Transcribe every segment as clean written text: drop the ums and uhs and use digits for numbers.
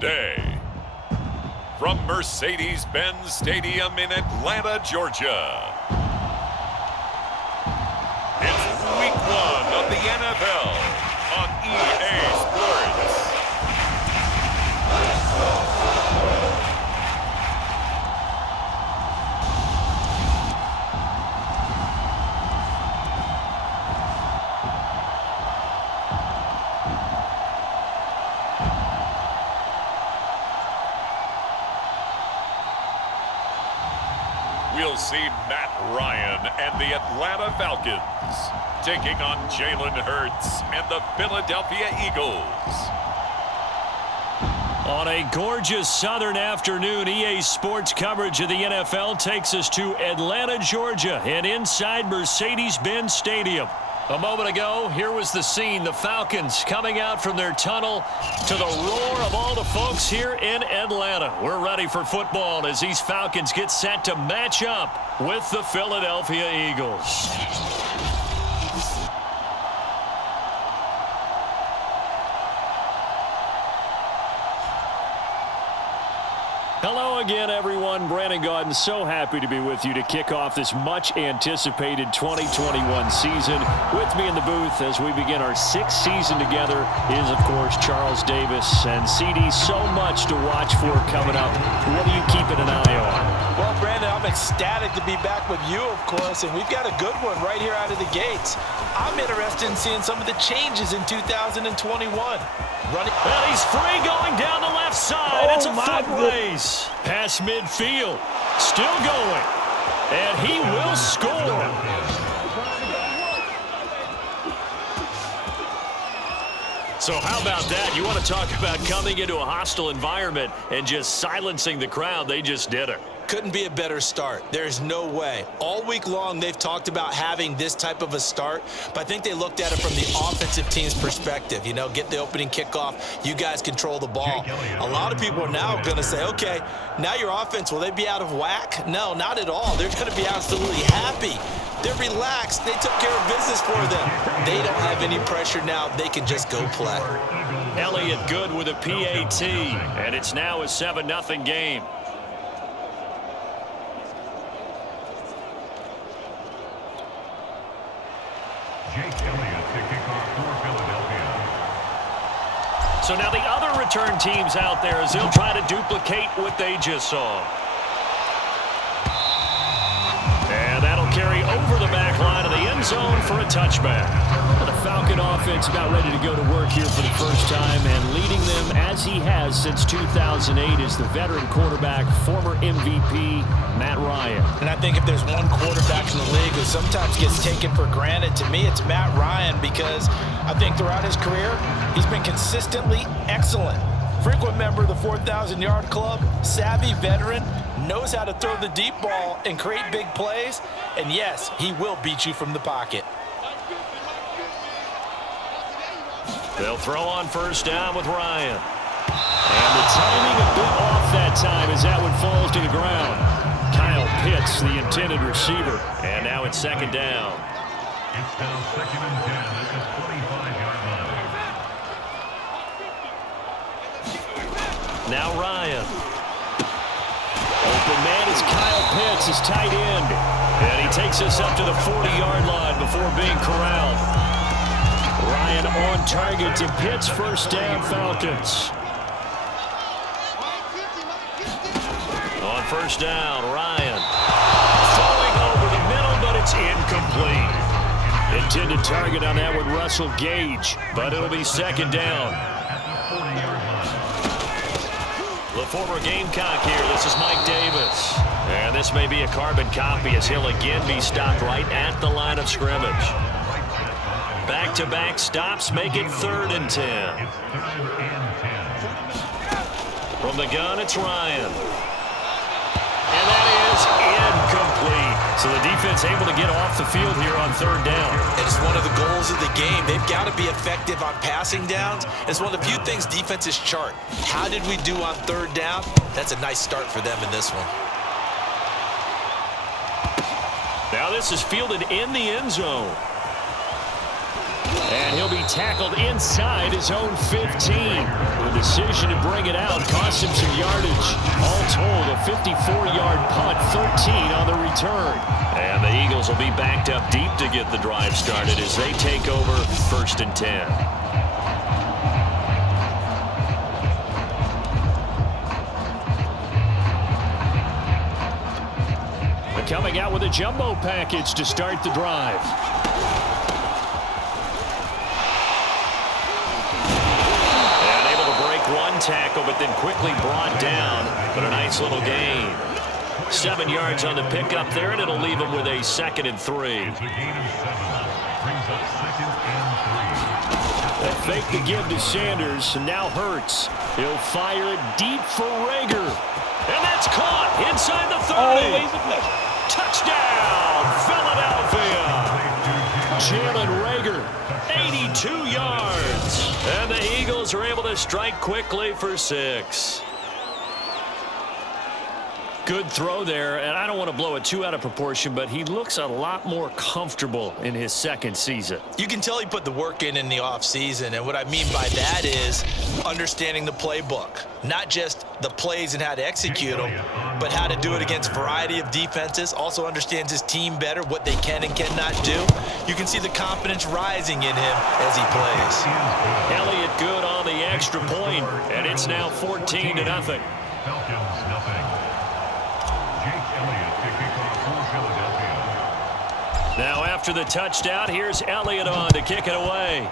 today. From Mercedes-Benz Stadium in Atlanta, Georgia. It's Week 1 of the NFL on EA Sports. We'll see Matt Ryan and the Atlanta Falcons taking on Jalen Hurts and the Philadelphia Eagles. On a gorgeous southern afternoon, EA Sports coverage of the NFL takes us to Atlanta, Georgia, and inside Mercedes-Benz Stadium. A moment ago, here was the scene. The Falcons coming out from their tunnel to the roar of all the folks here in Atlanta. We're ready for football as these Falcons get set to match up with the Philadelphia Eagles. Hello again, everyone. Brandon Gaudin, so happy to be with you to kick off this much-anticipated 2021 season. With me in the booth as we begin our sixth season together is, of course, Charles Davis. And, CD, so much to watch for coming up. What are you keeping an eye on? Well, Brandon, I'm ecstatic to be back with you, of course, and we've got a good one right here out of the gates. I'm interested in seeing some of the changes in 2021. Well, he's free going down the left side. It's a foot race. Past midfield. Still going. And he will score. So how about that? You want to talk about coming into a hostile environment and just silencing the crowd. They just did it. Couldn't be a better start. There's no way. All week long, they've talked about having this type of a start, but I think they looked at it from the offensive team's perspective. You know, get the opening kickoff. You guys control the ball. A lot of people are now going to say, okay, now your offense, will they be out of whack? No, not at all. They're going to be absolutely happy. They're relaxed. They took care of business for them. They don't have any pressure now. They can just go play. Elliott good with a PAT, and it's now a 7-0 game. So now the other return teams out there as they'll try to duplicate what they just saw. And that'll carry over the back line of the end zone for a touchback. The Falcon offense about ready to go to work here for the first time, and leading them as he has since 2008 is the veteran quarterback, former MVP, Matt Ryan. And I think if there's one quarterback in the league who sometimes gets taken for granted, to me it's Matt Ryan, because I think throughout his career he's been consistently excellent. Frequent member of the 4,000-yard club, savvy veteran, knows how to throw the deep ball and create big plays, and yes, he will beat you from the pocket. They'll throw on first down with Ryan. And the timing a bit off that time as that one falls to the ground. Kyle Pitts, the intended receiver, and now it's second down. It's now second and 10 at the 25-yard line. Now Ryan. Open man is Kyle Pitts, his tight end. And he takes us up to the 40-yard line before being corralled. Ryan on target to Pitts, first down Falcons. On first down, Ryan. Throwing over the middle, but it's incomplete. Intended target on that with Russell Gage, but it'll be second down. The former Gamecock here, this is Mike Davis. And this may be a carbon copy as he'll again be stopped right at the line of scrimmage. Back-to-back stops make it 3rd and 10. From the gun, it's Ryan. And that is incomplete. So the defense able to get off the field here on 3rd down. It's one of the goals of the game. They've got to be effective on passing downs. It's one of the few things defenses chart. How did we do on 3rd down? That's a nice start for them in this one. Now this is fielded in the end zone. And he'll be tackled inside his own 15. The decision to bring it out cost him some yardage. All told, a 54-yard punt, 13 on the return. And the Eagles will be backed up deep to get the drive started as they take over 1st and 10. Coming out with a jumbo package to start the drive. And able to break one tackle, but then quickly brought down. But a nice little gain. 7 yards on the pickup there, and it'll leave him with a 2nd and 3. It's a gain of 7. Brings up 2nd and 3. A fake to give to Sanders, and now Hurts. He'll fire it deep for Rager. And that's caught inside the 30. Always a pleasure. Touchdown, Philadelphia. Jalen Rager, 82 yards. And the Eagles are able to strike quickly for 6. Good throw there, and I don't want to blow it too out of proportion, but he looks a lot more comfortable in his 2nd season. You can tell he put the work in the offseason, and what I mean by that is understanding the playbook. Not just the plays and how to execute them, but how to do it against a variety of defenses. Also understands his team better, what they can and cannot do. You can see the confidence rising in him as he plays. Elliott good on the extra point, and it's now 14-0. Falcons nothing. Jake Elliott to kick off for Philadelphia. Now after the touchdown, here's Elliott on to kick it away.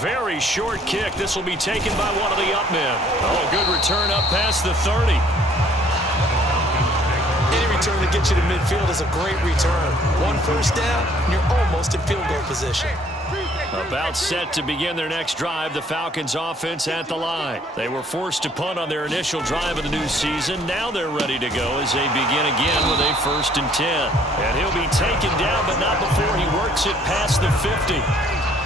Very short kick. This will be taken by one of the up men. Oh, good return up past the 30. Any return to get you to midfield is a great return. 1 first down, and you're almost in field goal position. About set to begin their next drive, the Falcons offense at the line. They were forced to punt on their initial drive of the new season. Now they're ready to go as they begin again with a 1st and 10. And he'll be taken down, but not before he works it past the 50.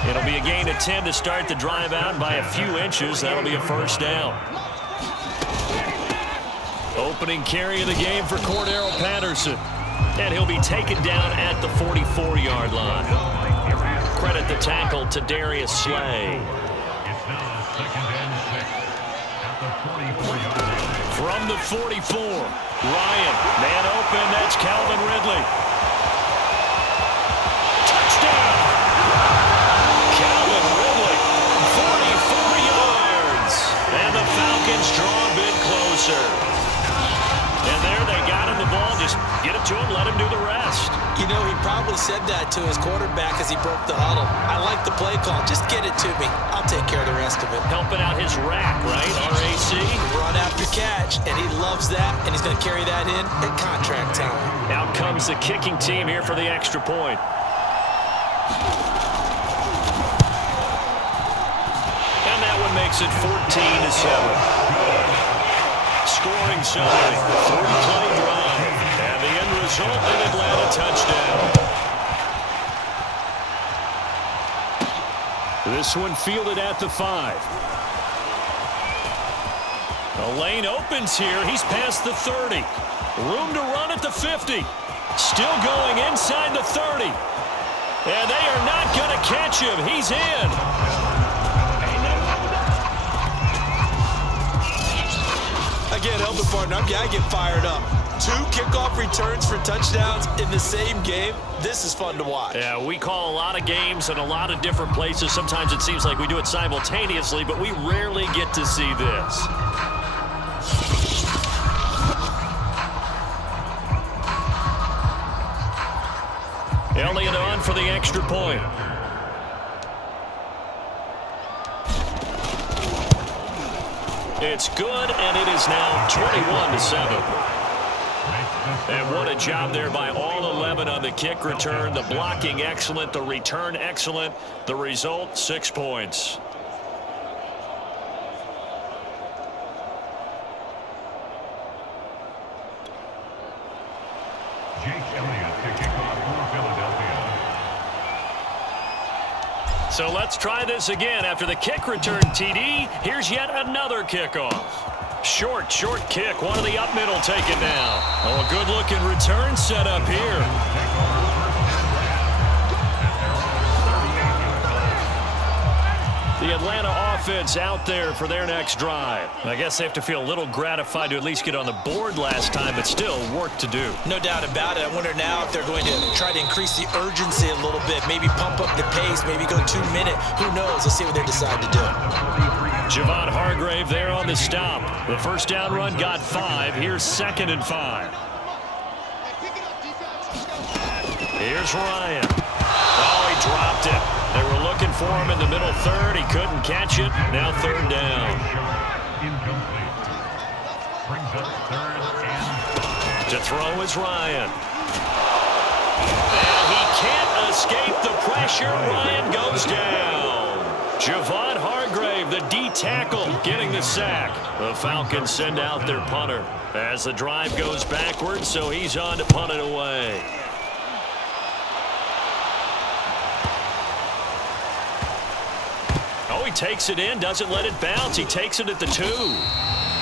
It'll be a gain of 10 to start the drive out by a few inches. That'll be a 1st down. Opening carry of the game for Cordero Patterson. And he'll be taken down at the 44-yard line. Credit the tackle to Darius Slay. It's now 2nd and 6 at the 44-yard line. From the 44, Ryan, man open, that's Calvin Ridley. Touchdown! Calvin Ridley, 44 yards. And the Falcons draw a bit closer. And there they got him the ball. Just get it to him, let him do the rest. You know, he probably said that to his quarterback as he broke the huddle. I like the play call. Just get it to me. I'll take care of the rest of it. Helping out his rack, right? RAC. Run after catch, and he loves that, and he's going to carry that in at contract time. Out comes the kicking team here for the extra point. And that one makes it 14-7. Scoring Sunday, 3-play drive, and the end result, an Atlanta touchdown. This one fielded at the 5. The lane opens here. He's past the 30. Room to run at the 50. Still going inside the 30. And they are not going to catch him. He's in. Again, helping partner, I get fired up. 2 kickoff returns for touchdowns in the same game. This is fun to watch. Yeah, we call a lot of games in a lot of different places. Sometimes it seems like we do it simultaneously, but we rarely get to see this. Elliott on for the extra point. It's good, and it is now 21-7. And what a job there by all 11 on the kick return. The blocking excellent, the return excellent. The result, 6 points. Jake Elliott to kick off for Philadelphia. So let's try this again. After the kick return TD, here's yet another kickoff. Short kick. One of the up middle taken down. Oh, a good-looking return set up here. The Atlanta offense out there for their next drive. I guess they have to feel a little gratified to at least get on the board last time, but still work to do. No doubt about it. I wonder now if they're going to try to increase the urgency a little bit, maybe pump up the pace, maybe go 2 minute. Who knows? Let's see what they decide to do. Javon Hargrave there on the stop. The first down run got 5. Here's 2nd and 5. Here's Ryan. Oh, he dropped it. They were looking for him in the middle third. He couldn't catch it. Now 3rd down. Incomplete. Brings up 3rd and 5. To throw is Ryan. And he can't escape the pressure. Ryan goes down. Javon Hargrave, the D tackle, getting the sack. The Falcons send out their punter as the drive goes backwards, so he's on to punt it away. Oh, he takes it in, doesn't let it bounce. He takes it at the 2.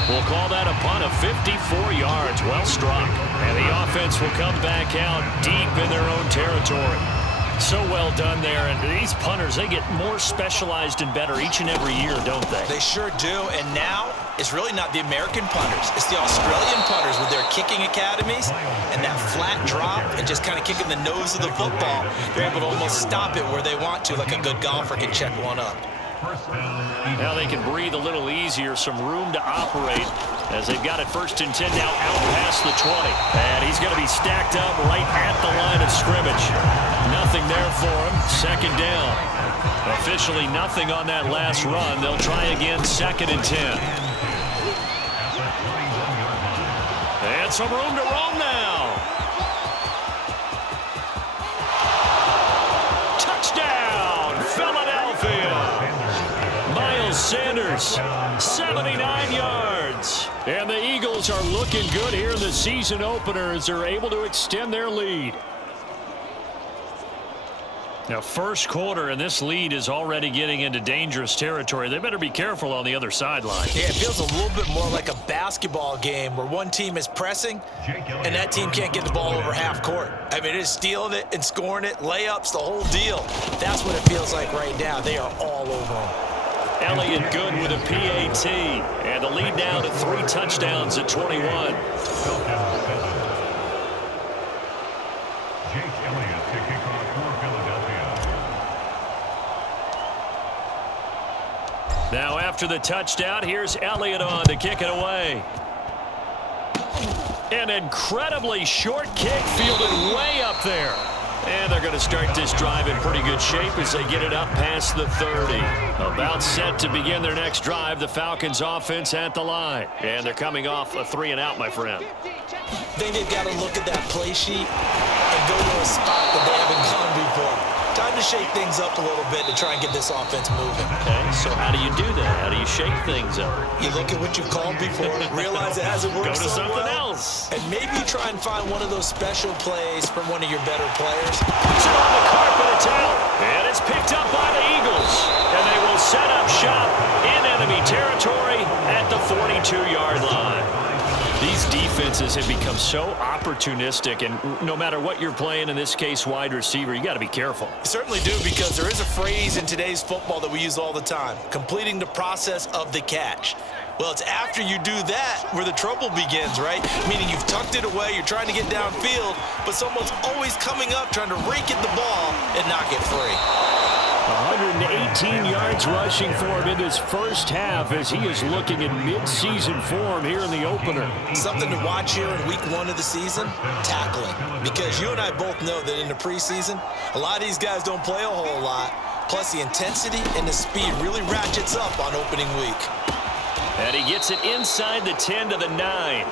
We'll call that a punt of 54 yards. Well struck. And the offense will come back out deep in their own territory. So well done there. And these punters, they get more specialized and better each and every year, don't they? They sure do. And now it's really not the American punters. It's the Australian punters with their kicking academies and that flat drop and just kind of kicking the nose of the football. They're able to almost stop it where they want to, like a good golfer can check one up. Now they can breathe a little easier, some room to operate as they've got it 1st and 10 now out past the 20. And he's going to be stacked up right at the line of scrimmage. Nothing there for him. 2nd down. Officially nothing on that last run. They'll try again 2nd and 10. And some room to roam now. Touchdown, Philadelphia. Sanders, 79 yards. And the Eagles are looking good here in the season opener as they're able to extend their lead. Now, first quarter, and this lead is already getting into dangerous territory. They better be careful on the other sideline. Yeah, it feels a little bit more like a basketball game where one team is pressing and that team can't get the ball over half court. I mean, it is stealing it and scoring it, layups, the whole deal. That's what it feels like right now. They are all over them. Elliott good with a PAT. And the lead now to 3 touchdowns at 21. Falcons 7. Jake Elliott to kick off for Philadelphia. Now after the touchdown, here's Elliott on to kick it away. An incredibly short kick fielded way up there. And they're going to start this drive in pretty good shape as they get it up past the 30. About set to begin their next drive, the Falcons offense at the line. And they're coming off a 3-and-out, my friend. I think they've got to look at that play sheet and go to a spot that they haven't gone before. Time to shake things up a little bit to try and get this offense moving. Okay, so how do you do that? How do you shake things up? You look at what you've called before, realize it hasn't worked Go to so something well, else. and maybe try and find one of those special plays from one of your better players. Puts it on the carpet, it's out. And it's picked up by the Eagles. And they will set up shop in enemy territory at the 42-yard line. These defenses have become so opportunistic, and no matter what you're playing, in this case wide receiver, you got to be careful. You certainly do, because there is a phrase in today's football that we use all the time, completing the process of the catch. Well, it's after you do that where the trouble begins, right? Meaning you've tucked it away, you're trying to get downfield, but someone's always coming up trying to rake at the ball and knock it free. 118 yards rushing for him in this first half as he is looking in mid-season form here in the opener. Something to watch here in week 1 of the season, tackling. Because you and I both know that in the preseason, a lot of these guys don't play a whole lot. Plus the intensity and the speed really ratchets up on opening week. And he gets it inside the 10 to the 9.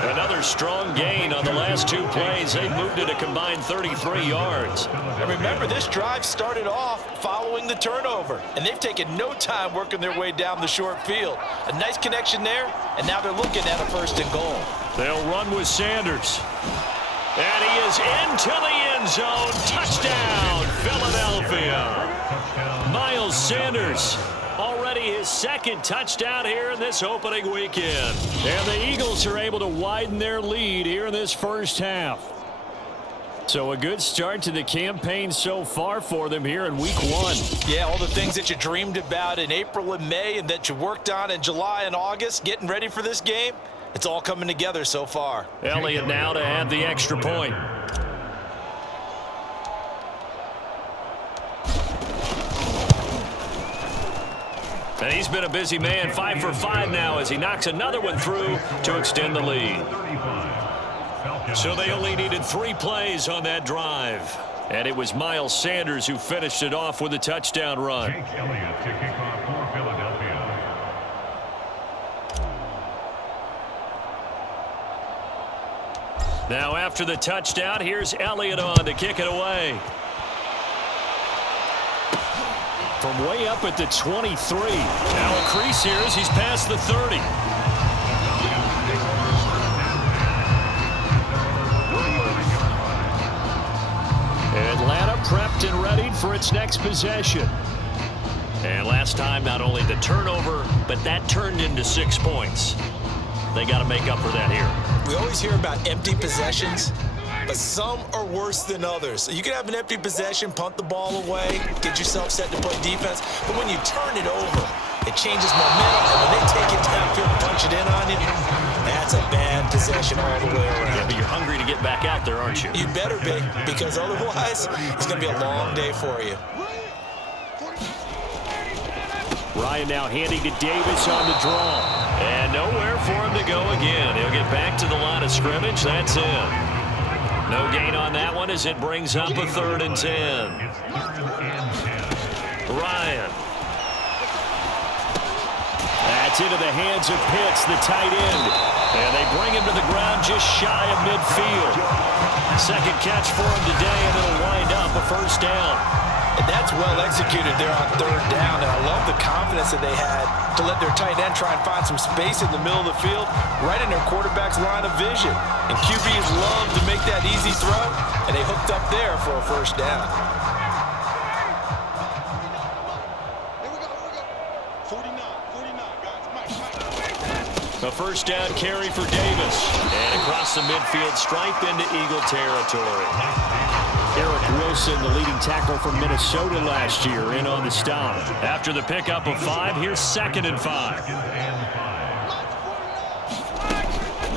Another strong gain on the last 2 plays. They've moved it a combined 33 yards. And remember, this drive started off following the turnover, and they've taken no time working their way down the short field. A nice connection there, and now they're looking at a 1st and goal. They'll run with Sanders. And he is into the end zone. Touchdown, Philadelphia. Miles Sanders. Already his 2nd touchdown here in this opening weekend. And the Eagles are able to widen their lead here in this first half. So a good start to the campaign so far for them here in week 1. Yeah, all the things that you dreamed about in April and May and that you worked on in July and August, getting ready for this game, it's all coming together so far. Elliott now to add the extra point. And he's been a busy man, 5 for 5 now as he knocks another one through to extend the lead. So they only needed 3 plays on that drive. And it was Miles Sanders who finished it off with a touchdown run. Jake Elliott to kick off for Philadelphia. Now after the touchdown, here's Elliott on to kick it away. From way up at the 23. Now a crease here as he's past the 30. Atlanta prepped and readied for its next possession. And last time, not only the turnover, but that turned into 6 points. They got to make up for that here. We always hear about empty possessions, but some are worse than others. You can have an empty possession, punt the ball away, get yourself set to play defense, but when you turn it over, it changes momentum, and when they take it downfield and punch it in on you, that's a bad possession all the way around. Yeah, but you're hungry to get back out there, aren't you? You better be, because otherwise, it's going to be a long day for you. Ryan now handing to Davis on the draw. And nowhere for him to go again. He'll get back to the line of scrimmage. That's it. No gain on that one as it brings up a 3rd and 10. It's 3rd and 10. Ryan. That's into the hands of Pitts, the tight end. And they bring him to the ground just shy of midfield. Second catch for him today, and it'll wind up a 1st down. And that's well executed there on 3rd down. And I love the confidence that they had to let their tight end try and find some space in the middle of the field, right in their quarterback's line of vision. And QBs love to make that easy throw, and they hooked up there for a 1st down. A 1st down carry for Davis. And across the midfield stripe into Eagle territory. Eric Wilson, the leading tackle from Minnesota last year, in on the stop. After the pickup of 5, here's 2nd and 5.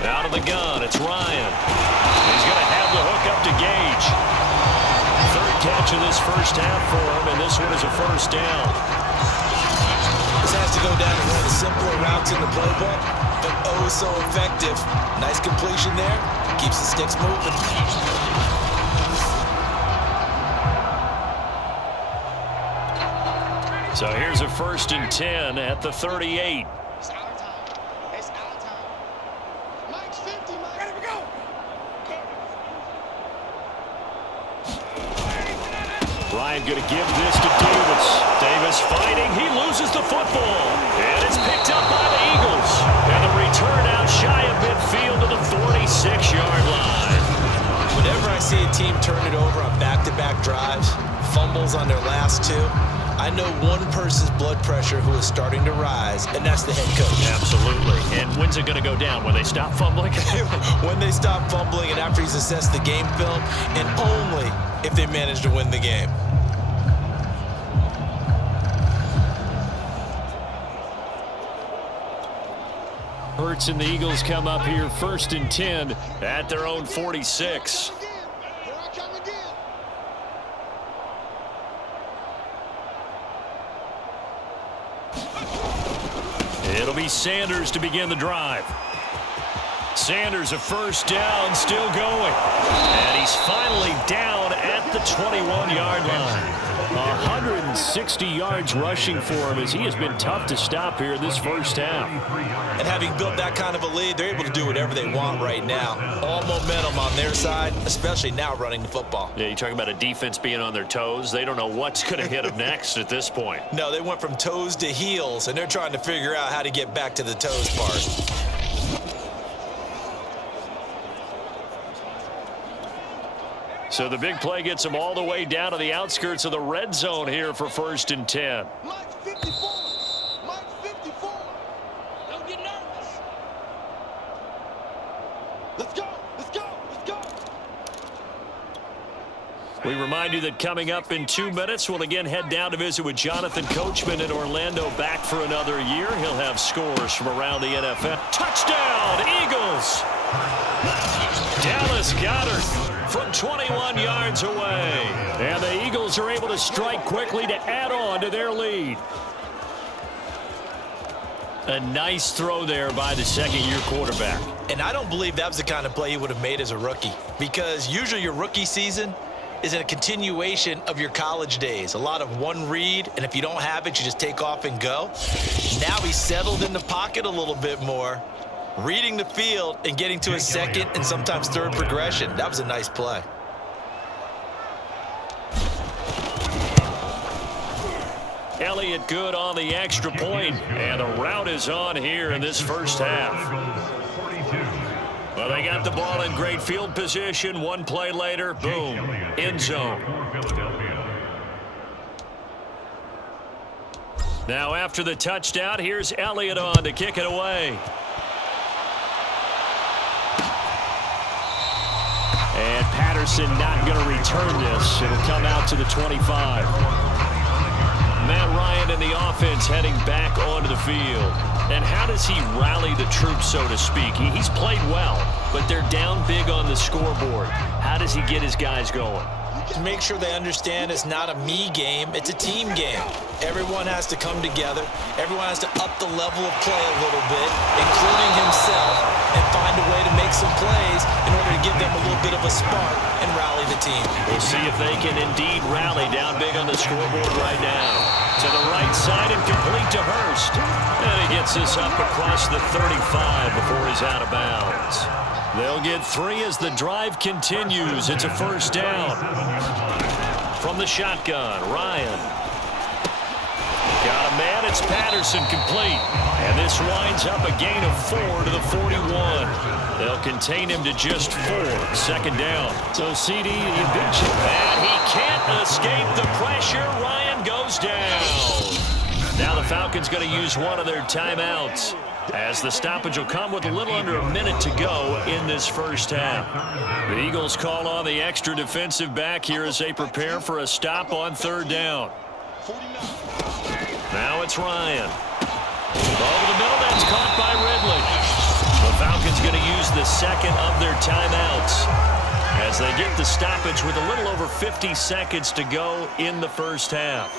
Out of the gun, it's Ryan. He's going to have the hook up to Gage. 3rd catch of this 1st half for him, and this one is a 1st down. This has to go down as one of the simpler routes in the playbook, but oh so effective. Nice completion there. Keeps the sticks moving. So here's a 1st and 10 at the 38. It's our time. It's our time. Mike's 50, Mike. Ready to go. Ryan going to give this to Davis. Davis fighting. He loses the football. And it's picked up by the Eagles. And the return out shy of midfield to the 46-yard line. Whenever I see a team turn it over on back-to-back drives, fumbles on their last 2, I know one person's blood pressure who is starting to rise, and that's the head coach. Absolutely. And when's it going to go down? When they stop fumbling? When they stop fumbling and after he's assessed the game film, and only if they manage to win the game. Hurts and the Eagles come up here 1st and 10 at their own 46. Here I come again. It'll be Sanders to begin the drive. Sanders a 1st down, still going. And he's finally down at the 21-yard line. 160 yards rushing for him as he has been tough to stop here this 1st half. And having built that kind of a lead, they're able to do whatever they want right now. All momentum on their side, especially now running the football. Yeah, you talk about a defense being on their toes. They don't know what's going to hit them next at this point. No, they went from toes to heels, and they're trying to figure out how to get back to the toes part. So the big play gets them all the way down to the outskirts of the red zone here for 1st and 10. Mike's 54. Mike's 54. Don't get nervous. Let's go. Let's go. Let's go. We remind you that coming up in 2 minutes, we'll again head down to visit with Jonathan Coachman in Orlando, back for another year. He'll have scores from around the NFL. Touchdown, Eagles! Dallas Goedert from 21 yards away. And the Eagles are able to strike quickly to add on to their lead. A nice throw there by the second-year quarterback. And I don't believe that was the kind of play he would have made as a rookie, because usually your rookie season is a continuation of your college days. A lot of one read, and if you don't have it, you just take off and go. Now he's settled in the pocket a little bit more, reading the field and getting to his second and sometimes third progression. That was a nice play. Elliott good on the extra point, and the route is on here in this first half. Well, they got the ball in great field position. One play later, boom, end zone. Now after the touchdown, here's Elliott on to kick it away. And Patterson not going to return this. It'll come out to the 25. Matt Ryan and the offense heading back onto the field. And how does he rally the troops, so to speak? He's played well, but they're down big on the scoreboard. How does he get his guys going? To make sure they understand it's not a me game, it's a team game. Everyone has to come together. Everyone has to up the level of play a little bit, including himself, and find a way to make some plays in order to give them a little bit of a spark and rally the team. We'll see if they can indeed rally down big on the scoreboard right now. To the right side and complete to Hurst. And he gets this up across the 35 before he's out of bounds. They'll get 3 as the drive continues. It's a first down. From the shotgun, Ryan. Got a man, it's Patterson, complete. And this winds up a gain of 4 to the 41. They'll contain him to just 4. Second down. So CD, you bench him. And he can't escape the pressure. Ryan goes down. Now the Falcons going to use one of their timeouts, as the stoppage will come with a little under a minute to go in this first half. The Eagles call on the extra defensive back here as they prepare for a stop on third down. Now it's Ryan. Over the middle, that's caught by Ridley. The Falcons going to use the second of their timeouts as they get the stoppage with a little over 50 seconds to go in the first half.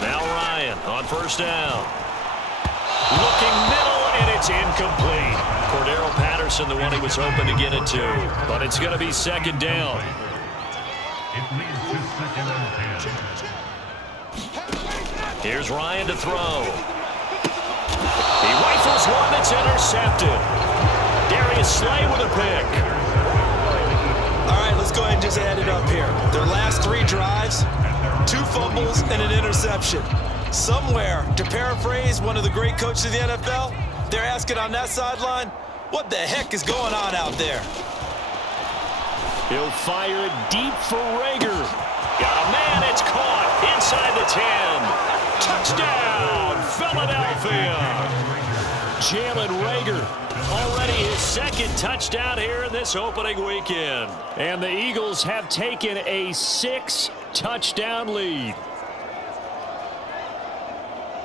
Now Ryan on first down. Looking middle, and it's incomplete. Cordero Patterson, the one he was hoping to get it to. But it's going to be second down. It leads to second and 10. Here's Ryan to throw. He rifles one that's intercepted. Darius Slay with a pick. All right, let's go ahead and just add it up here. Their last 3 drives, 2 fumbles and an interception. Somewhere, to paraphrase one of the great coaches of the NFL, they're asking on that sideline, what the heck is going on out there? He'll fire it deep for Rager. Got a man, it's caught inside the 10. Touchdown, Philadelphia. Jalen Rager, already his second touchdown here in this opening weekend. And the Eagles have taken a 6-touchdown lead.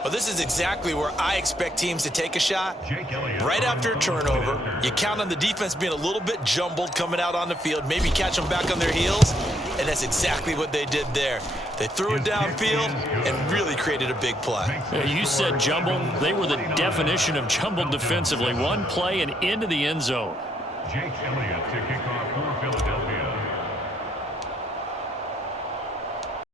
Well, this is exactly where I expect teams to take a shot. Right after a turnover, you count on the defense being a little bit jumbled coming out on the field, maybe catch them back on their heels, and that's exactly what they did there. They threw it downfield and really created a big play. You said jumbled. They were the definition of jumbled defensively. One play and into the end zone. Jake Elliott to kick off for Philadelphia.